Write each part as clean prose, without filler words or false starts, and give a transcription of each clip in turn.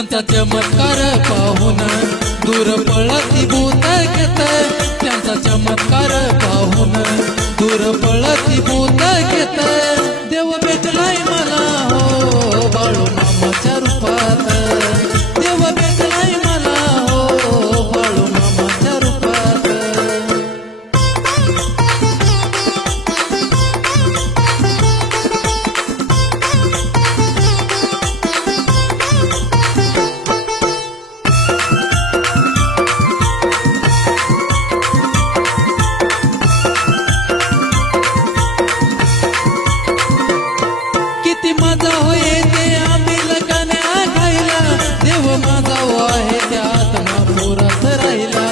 त्यांचा चमत्कार पाहून दूर पळती भूत घेत, त्यांचा चमत्कार पाहून दूर पळती भूत घेत. देव भेटलाय मला हो बाळू मामाच्या रूपात, देव भेटलाय मला हो बाळू मामाच्या रूपात. किती मजा होये ते आम्ही लगान्या खायला, देव माझा हो आहे त्या आत्मा पुरात राहिला.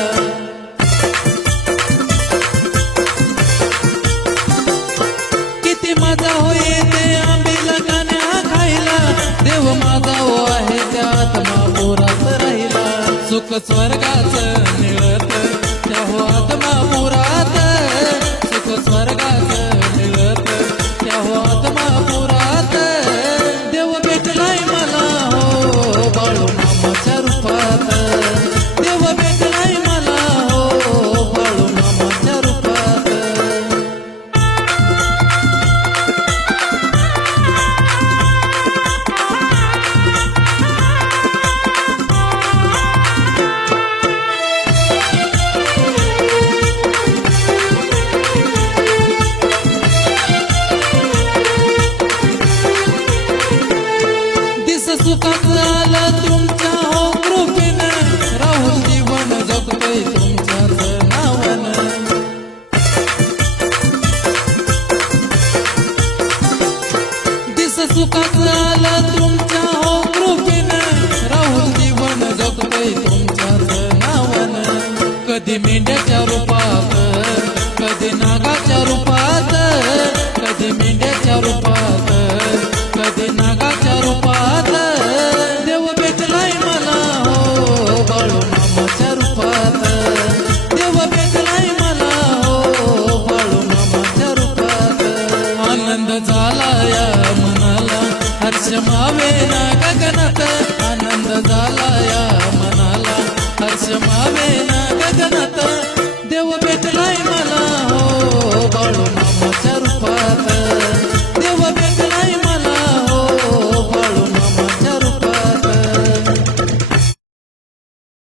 किती मजा होये ते आम्ही लगान्या खायला, देव माझा हो आहे त्या आत्मा पुरात राहिला. सुख स्वर्गाचं मिळत त्या हो आत्मा पुरात, सुख स्वर्गाचं मिळत त्या हो आत्मा पुरात. देव भेटलाय मला हो बाळू मामाच्या रूपात, देव भेटलाय मला हो बाळू मामाच्या रूपात. सुखात आलं तुमच्या हो कृपेनं, राहुल जीवन जगतोय तुमच्याच नावानं. दिस सुखात आलं तुमच्या हो कृपेनं, राहुल जीवन जगतोय तुमच्याच नावानं. कधी मेंढ्याच्या रूपात, कधी नागाच्या रूपात, कधी मेंढ्याच्या रूपात, कधी नागाच्या रूपात. देव भेटलाय मला हो बाळू मामाच्या रूपात, देव भेटलाय मला हो बाळू मामाच्या रूपात. आनंद झाला या मनाला हर्ष मावेना गगनात, आनंद झाला या मनाला हर्ष मावे